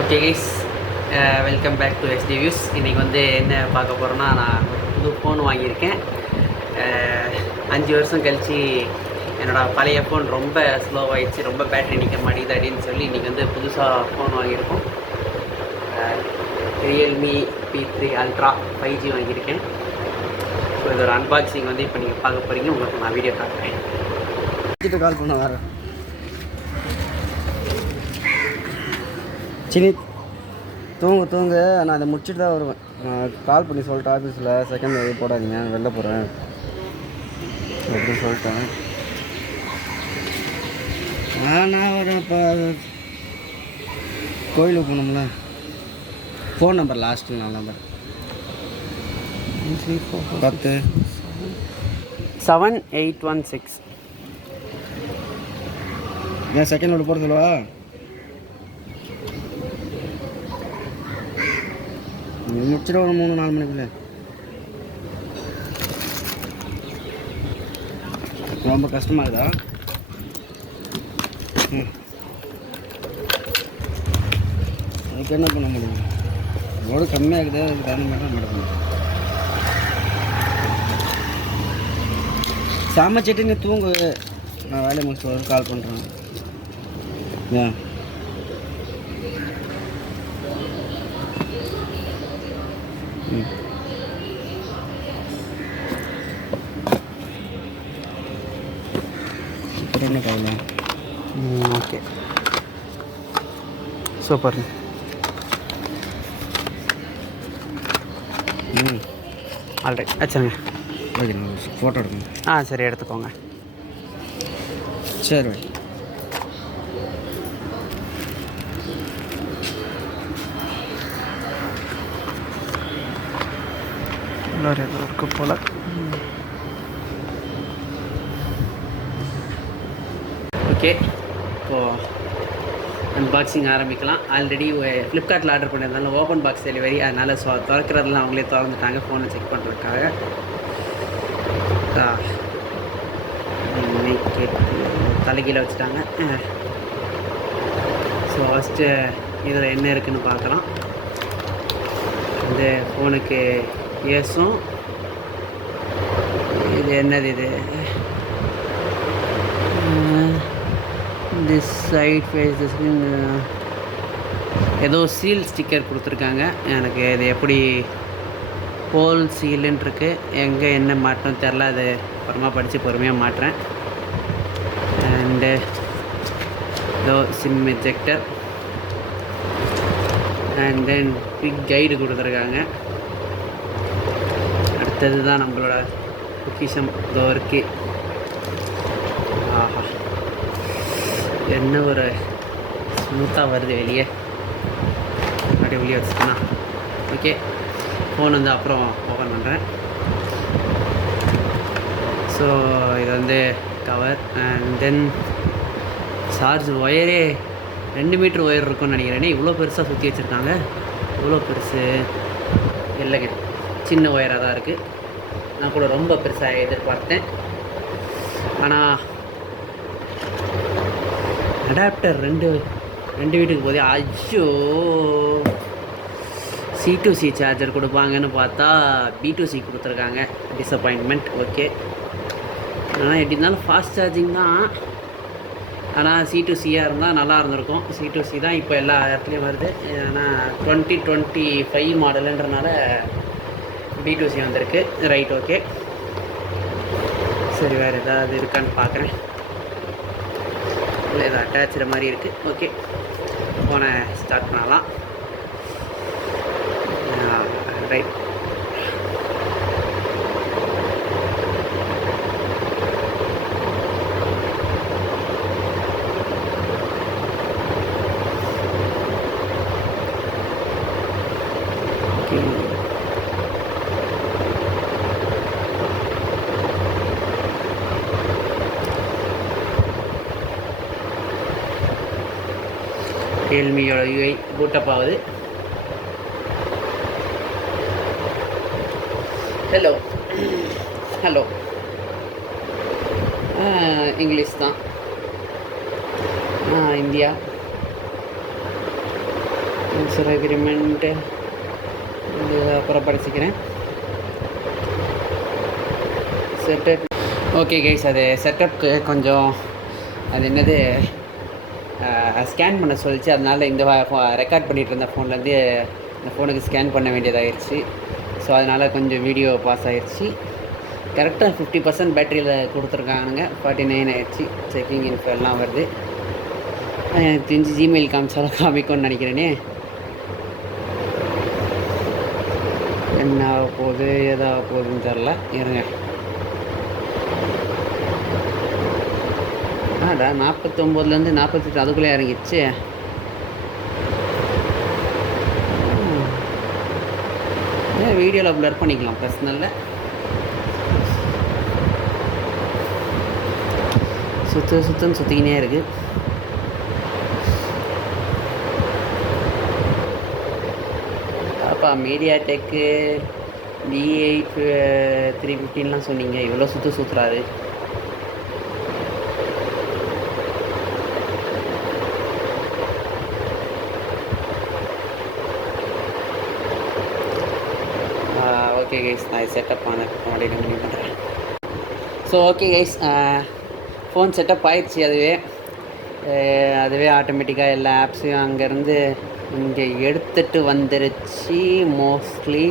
Okay guys, welcome back to SD views. இன்றைக்கி வந்து என்ன பார்க்க போகிறோன்னா, நான் ஒரு புது ஃபோன் வாங்கியிருக்கேன். 5 வருஷம் கழித்து என்னோடய பழைய ஃபோன் ரொம்ப ஸ்லோவாகிடுச்சு, ரொம்ப பேட்டரி நிற்க மாட்டேங்குது அப்படின்னு சொல்லி இன்றைக்கி வந்து புதுசாக ஃபோன் வாங்கியிருக்கோம். ரியல்மி P3 Ultra 5G வாங்கியிருக்கேன். ஸோ இதோட அன்பாக்சிங் வந்து இப்போ நீங்கள் பார்க்க போகிறீங்க. உங்களுக்கு நான் வீடியோ காட்டுறேன். கால் பண்ண வரேன். சினி தூங்கு, நான் அதை முடிச்சுட்டு தான் வருவேன். நான் கால் பண்ணி சொல்லிட்டேன் ஆஃபீஸில், செகண்ட் வேவ் போடாதீங்க, வெளில போகிறேன் அப்படின்னு சொல்லிட்டேன். நான் வரேன். இப்போ கோயிலுக்கு போகணும்ல. Phone number last 4 number 10 7816. ஏன் செகண்ட் வேவ் போட சொல்லுவா? முடிச்சிட ஒரு 3-4 மணிக்குள்ள. ரொம்ப கஷ்டமாகுதா? அதுக்கு என்ன பண்ண முடியும்? லோடு கம்மியாகுது, அதுக்கு தகுந்த மாதிரி தான் நடக்கணும். சமைச்சிட்டு நீ தூங்கு, நான் வேலையை முடிச்சு ஒரு கால் பண்ணுறேன். ஏன் என்ன கவலை? Okay, super. ஆல்ரைட், ஆச்சுங்க. ஓகே, நான் ஃபோட்டோ எடுக்கணும். சரி, எடுத்துக்கோங்க. சரி, இருக்கு போல். ஓகே, இப்போது அன்பாக்சிங் ஆரம்பிக்கலாம். ஆல்ரெடி ஃப்ளிப்கார்ட்டில் ஆர்டர் பண்ணியிருந்தாலும் ஓப்பன் பாக்ஸ் டெலிவரி, அதனால் திறக்கிறதுலாம் அவங்களே திறந்துட்டாங்க ஃபோனை செக் பண்ணுறதுக்காக. தலைகீழ வச்சுட்டாங்க. ஸோ ஃபஸ்ட்டு இதில் என்ன இருக்குதுன்னு பார்க்கலாம். இந்த ஃபோனுக்கு ஏசும். இது என்னது? திஸ் சைட் ஃபேஸ் ஸ்க்ரீன் ஏதோ சீல் ஸ்டிக்கர் கொடுத்துருக்காங்க. எனக்கு இது எப்படி ஹோல் சீலுன்னு இருக்குது, எங்கே என்ன மாட்டணும் தெரில. அது அப்புறமா படித்து பொறுமையாக மாட்டுறேன். அண்டு ஏதோ SIM ejector and then big guide கொடுத்துருக்காங்க. அடுத்தது தான் நம்மளோட பொக்கிஷம் இதோ இருக்கு. ஆஹா, என்ன ஒரு ஸ்மூத்தாக வருது வெளியே. அப்படியே வெளியே வச்சுக்கணும். ஓகே, ஃபோன் வந்து அப்புறம் ஓப்பன் பண்ணுறேன். ஸோ இது வந்து கவர் அண்ட் தென் சார்ஜ் ஒயரே 2 மீட்டர் ஒயர் இருக்கும்னு நினைக்கிறேன். இவ்வளோ பெருசாக சுற்றி வச்சுருக்காங்க. இவ்வளோ பெருசு இல்லைங்க, சின்ன ஒயராக தான் இருக்குது. நான் கூட ரொம்ப பெருசாக எதிர்பார்த்தேன். ஆனால் அடாப்டர் ரெண்டு வீட்டுக்கு போதே ஐயோ C2C சார்ஜர் கொடுப்பாங்கன்னு பார்த்தா B2C கொடுத்துருக்காங்க. டிஸப்பாயின்மெண்ட். ஓகே, ஆனால் எப்படி இருந்தாலும் ஃபாஸ்ட் சார்ஜிங் தான். ஆனால் C2Cயாக இருந்தால் நல்லா இருந்திருக்கும். C2C தான் இப்போ எல்லா இடத்துலையும் வருது. ஆனால் 2025 மாடலுன்றனால B2C வந்திருக்கு. Right, okay. சரி, வேறு ஏதாவது இருக்கான்னு பார்க்குறேன். இல்லை, இது அட்டாச்சுற மாதிரி இருக்குது. ஓகே, ஃபோனை ஸ்டார்ட் பண்ணலாம். ரைட், ரியல்மியோட யூஐ பூட்டப் ஆகுது. ஹலோ இங்கிலீஷ் தான். இந்தியா யூசர் அக்ரிமெண்ட்டு இது அப்புறம் படிச்சுக்கிறேன். செட்டப் ஓகே கைஸ், அது செட்டப்க்கு கொஞ்சம் அது என்னது ஸ்கேன் பண்ண சொல்லிச்சு. அதனால் இந்த ரெக்கார்ட் பண்ணிகிட்டு இருந்த ஃபோன்லேருந்து இந்த ஃபோனுக்கு ஸ்கேன் பண்ண வேண்டியதாகிடுச்சு. ஸோ அதனால் கொஞ்சம் வீடியோ பாஸ் ஆகிடுச்சு. கரெக்டாக 50% பேட்டரியில் கொடுத்துருக்கானுங்க. 49 ஆகிடுச்சு. செக்கிங் இன்ஃபோ எல்லாம் வருது. எனக்கு தெரிஞ்சு ஜிமெயில் காமிச்சாலும் காமிக்கும்னு நினைக்கிறேனே. என்ன ஆக போகுது எதாக போகுதுன்னு தெரில. இருங்க. 49லேருந்து 48 அதுக்குள்ளே இறங்கிடுச்சு. வீடியோவில் ப்ளர் பண்ணிக்கலாம் பர்சனலில். சுத்தம் சுற்றிக்கினே இருக்குது. அப்பா மீடியாடெக்கு D8 350லாம் சொன்னீங்க, இவ்வளோ சுற்றுறாரு. ஓகே கைஸ், நான் செட்டப் ஆன முன்னாடி கண்டினியூ பண்ணுறேன். So okay guys, phone setup ஆயிடுச்சு. அதுவே ஆட்டோமேட்டிக்காக எல்லா ஆப்ஸையும் அங்கேருந்து இங்கே எடுத்துகிட்டு வந்துருச்சு mostly.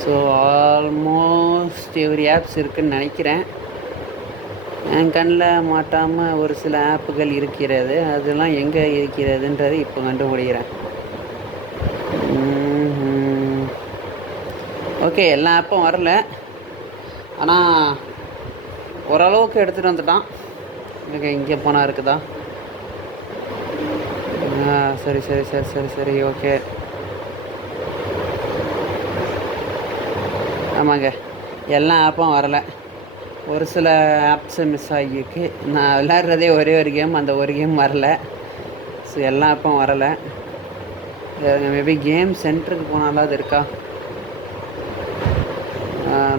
So almost every apps இருக்குதுன்னு நினைக்கிறேன். என் கண்ணில் மாட்டாமல் ஒரு சில ஆப்புகள் இருக்கிறது. அதெல்லாம் எங்கே இருக்கிறதுன்றது இப்போ கண்டுபிடிக்கிறேன். ஓகே, எல்லா ஆப்பும் வரல, ஆனால் ஓரளவுக்கு எடுத்துகிட்டு வந்துட்டான். ஓகே, இங்கே போனால் இருக்குதா? சரி ஓகே. ஆமாங்க, எல்லா ஆப்பும் வரலை. ஒரு சில ஆப்ஸு மிஸ் ஆகியிருக்கு. நான் விளையாடுறதே ஒரே ஒரு கேம், அந்த ஒரு கேம் வரல. ஸோ எல்லா ஆப்பும் வரலை. மேபி கேம் சென்டருக்கு போனாலும் அது இருக்கா?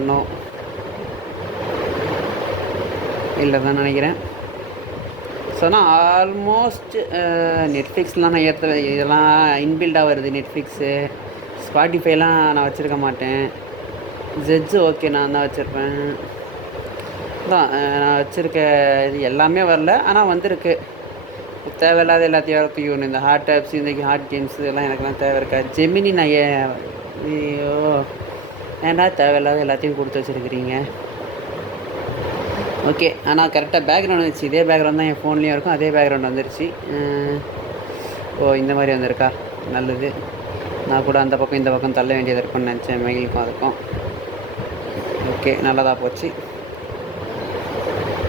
நோ, இல்லை தான் நினைக்கிறேன். ஸோ நான் ஆல்மோஸ்ட் நெட்ஃப்ளிக்ஸ்லாம் நான் இதெல்லாம் இன்பில்டாக வருது. நெட்ஃப்ளிக்ஸு, ஸ்பாட்டிஃபைலாம் நான் வச்சுருக்க மாட்டேன். ஜெட்ஸு ஓகே, நான் தான் வச்சுருப்பேன். தான் நான் வச்சுருக்க இது எல்லாமே வரல, ஆனால் வந்திருக்கு. தேவையில்லாத எல்லாத்தையும் இறக்கிக்கணும். இந்த ஹாட் ஆப்ஸ், இந்த ஹாட் கேம்ஸ் இதெல்லாம் எனக்குலாம் தேவை இருக்கா? ஜெமினி நான் ஐயோ ஏன்டா தேவையில்லாத எல்லாத்தையும் கொடுத்து வச்சுருக்கிறீங்க. ஓகே, ஆனால் கரெக்டாக பேக்ரவுண்ட் வந்துச்சு. இதே பேக்ரவுண்ட் தான் என் ஃபோன்லேயும் இருக்கும். அதே பேக்ரவுண்ட் வந்துருச்சு. ஓ, இந்த மாதிரி வந்திருக்கா? நல்லது. நான் கூட அந்த பக்கம் இந்த பக்கம் தள்ள வேண்டியது இருக்கும்னு நினச்சேன், மெயிலுக்கும் அதுக்கும். ஓகே, நல்லதாக போச்சு.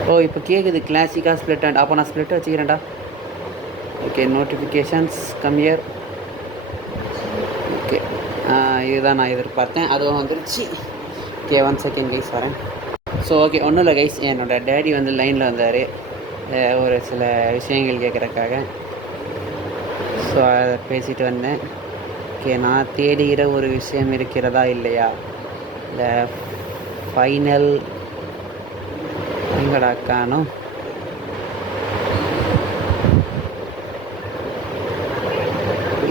ஓ, இப்போ கேட்குது கிளாசிக்காக ஸ்ப்ளிட் அண்ட். அப்போ நான் ஸ்ப்ளிட் வச்சுக்கிறேன்டா. ஓகே, நோட்டிஃபிகேஷன்ஸ் கம்மியர். ஓகே, இதுதான் நான் எதிர்பார்த்தேன், அதுவும் வந்துருச்சு. ஓகே, 1 செகண்ட் கைஸ் வரேன். ஸோ ஓகே, ஒன்றும் இல்லை கைஸ், என்னோடய டேடி வந்து லைனில் வந்தார் ஒரு சில விஷயங்கள் கேட்குறக்காக. ஸோ அதை பேசிட்டு வந்தேன். ஓகே, நான் தேடுகிற ஒரு விஷயம் இருக்கிறதா இல்லையா? இந்த ஃபைனல் எங்கடா காணோம்?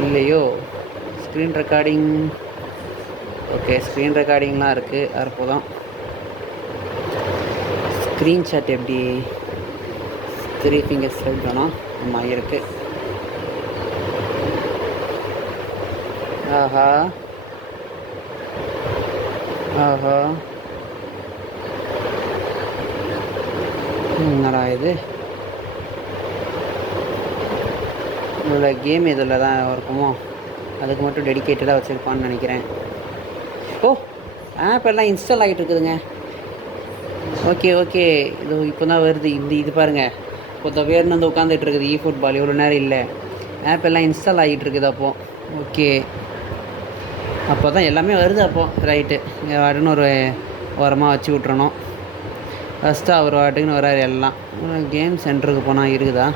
இல்லையோ? Screen recording. ஓகே, ஸ்க்ரீன் ரெக்கார்டிங்லாம் இருக்குது. அற்புதம். ஸ்க்ரீன்ஷாட் எப்படி? 3 ஃபிங்கர்ஸ் வேணும். ஆமாம், இருக்குது. ஆஹா, என்னடா இது? இதில் கேம் இதில் தான் இருக்குமோ? அதுக்கு மட்டும் டெடிக்கேட்டடாக வச்சுருப்பான்னு நினைக்கிறேன். ஓ, ஆப் எல்லாம் இன்ஸ்டால் ஆகிட்டு இருக்குதுங்க. ஓகே, இது இப்போ தான் வருது. இது பாருங்கள், இப்போ பேர்னு வந்து உட்காந்துட்டு இருக்குது. eFootball இவ்வளோ நேரம் இல்லை. ஆப் எல்லாம் இன்ஸ்டால் ஆகிட்டு இருக்குது. அப்போது ஓகே, அப்போ தான் எல்லாமே வருது. அப்போது ரைட்டு. இங்கே வாட்டுன்னு ஒரு ஓரமாக வச்சு விட்றணும். ஃபஸ்ட்டு அவர் வாட்டுக்குன்னு வராரு. எல்லாம் கேம் சென்டருக்கு போனால் இருக்குதா?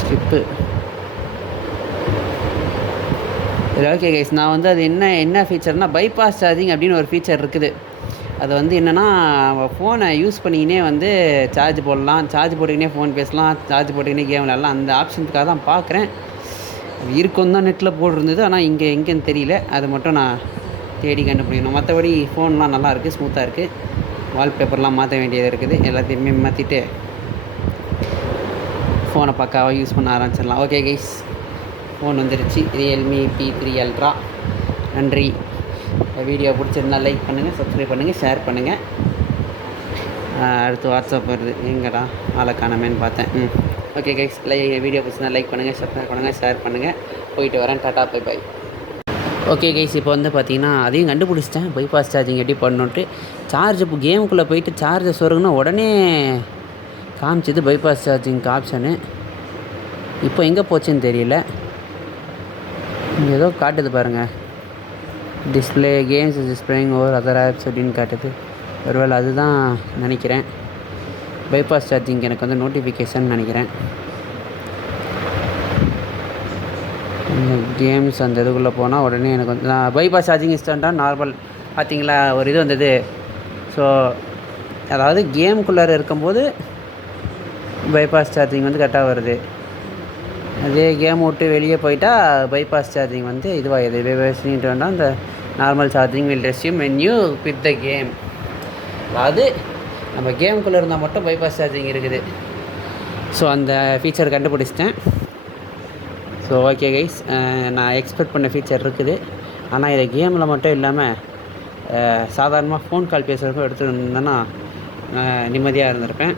ஸ்கிப்பு. சரி, ஓகே கைஸ், நான் வந்து அது என்ன ஃபீச்சர்னால் பைபாஸ் சார்ஜிங் அப்படின்னு ஒரு ஃபீச்சர் இருக்குது. அது வந்து என்னென்னா, ஃபோனை யூஸ் பண்ணிக்கினே வந்து சார்ஜ் போடலாம், சார்ஜ் போட்டுக்கினே ஃபோன் பேசலாம், சார்ஜ் போட்டுக்கினே கேம் விளையாடலாம். அந்த ஆப்ஷனுக்காக தான் பார்க்குறேன். அது இருக்கும் தான் நெட்டில் போட்டிருந்தது, ஆனால் இங்கே எங்கேன்னு தெரியல. அது மட்டும் நான் தேடி கண்டுபிடிக்கணும். மற்றபடி ஃபோன்லாம் நல்லா இருக்குது, ஸ்மூத்தாக இருக்குது. வால்பேப்பர்லாம் மாற்ற வேண்டியது இருக்குது. எல்லாத்தையுமே மாற்றிட்டு ஃபோனை பக்காவாக யூஸ் பண்ண ஆரம்பிச்சிடலாம். ஓகே கைஸ், ஃபோன் வந்துருச்சு. Realme P3 Ultra. நன்றி. வீடியோ பிடிச்சிருந்தா லைக் பண்ணுங்கள், சப்ஸ்கிரைப் பண்ணுங்கள், ஷேர் பண்ணுங்கள். அடுத்து வாட்ஸ்அப் வருது, எங்கடா ஆளை காணமேன்னு பார்த்தேன். ஓகே கைஸ், வீடியோ பிடிச்சிருந்தா லைக் பண்ணுங்கள், சப்ஸ்கிரைப் பண்ணுங்கள், ஷேர் பண்ணுங்கள். போயிட்டு வரேன். Tata, bye bye. Okay guys, இப்போ வந்து பார்த்தீங்கன்னா அதையும் கண்டுபிடிச்சிட்டேன், பைபாஸ் சார்ஜிங் எப்படி பண்ணணுன்ட்டு. சார்ஜ் இப்போ கேமுக்குள்ளே போயிட்டு சார்ஜை சொருகுனா உடனே காமிச்சிது பைபாஸ் சார்ஜிங்க்கு ஆப்ஷனு. இப்போ எங்கே போச்சுன்னு தெரியல. இங்கே ஏதோ காட்டுது பாருங்கள், display games displaying over other apps அப்படின்னு காட்டுது. ஒருவேளை அதுதான் நினைக்கிறேன். பைபாஸ் சார்ஜிங் எனக்கு வந்து நோட்டிஃபிகேஷன் நினைக்கிறேன். கேம்ஸ் அந்த இதுக்குள்ளே போனால் உடனே எனக்கு வந்து நான் பைபாஸ் சார்ஜிங் இன்ஸ்டண்ட்டாக நார்மல் பார்த்தீங்களா ஒரு இது வந்தது. ஸோ அதாவது கேமுக்குள்ளார இருக்கும்போது பைபாஸ் சார்ஜிங் வந்து கரெக்டாக வருது. அதே கேம் விட்டு வெளியே போயிட்டா பைபாஸ் சார்ஜிங் வந்து இதுவாகிடுது. பைபாஸ்ன்ட்டு வேண்டாம், இந்த normal charging will resume menu with the game. அதாவது நம்ம கேமுக்குள்ளே இருந்தால் மட்டும் பைபாஸ் சார்ஜிங் இருக்குது. ஸோ அந்த ஃபீச்சர் கண்டுபிடிச்சிட்டேன். ஸோ ஓகே கைஸ், நான் எக்ஸ்பெக்ட் பண்ண ஃபீச்சர் இருக்குது. ஆனால் இதை கேமில் மட்டும் இல்லாமல் சாதாரணமாக ஃபோன் கால் பேசுகிறதுக்கும் எடுத்துருந்தேன்னா நிம்மதியாக இருந்திருப்பேன்.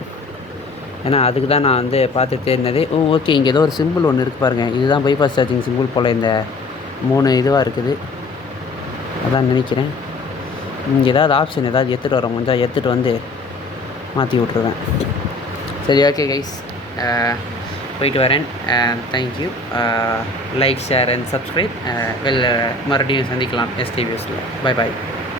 ஏன்னா அதுக்கு தான் நான் வந்து பார்த்து தேர்ந்தது. ஓகே, இங்கே ஏதோ ஒரு சிம்பிள் ஒன்று இருக்குது பாருங்கள், இதுதான் பைபாஸ் சார்ஜிங் சிம்பிள் போல். இந்த 3 இதுவாக இருக்குது, அதான் நினைக்கிறேன். இங்கே ஏதாவது ஆப்ஷன் ஏதாவது எடுத்துகிட்டு வர முடிஞ்சால் எடுத்துகிட்டு வந்து மாற்றி விட்ருவேன். சரி, ஓகே கைஸ், போயிட்டு வரேன். Thank you. Like, share and subscribe. மறுபடியும் சந்திக்கலாம் ST Viewஸில். Bye bye.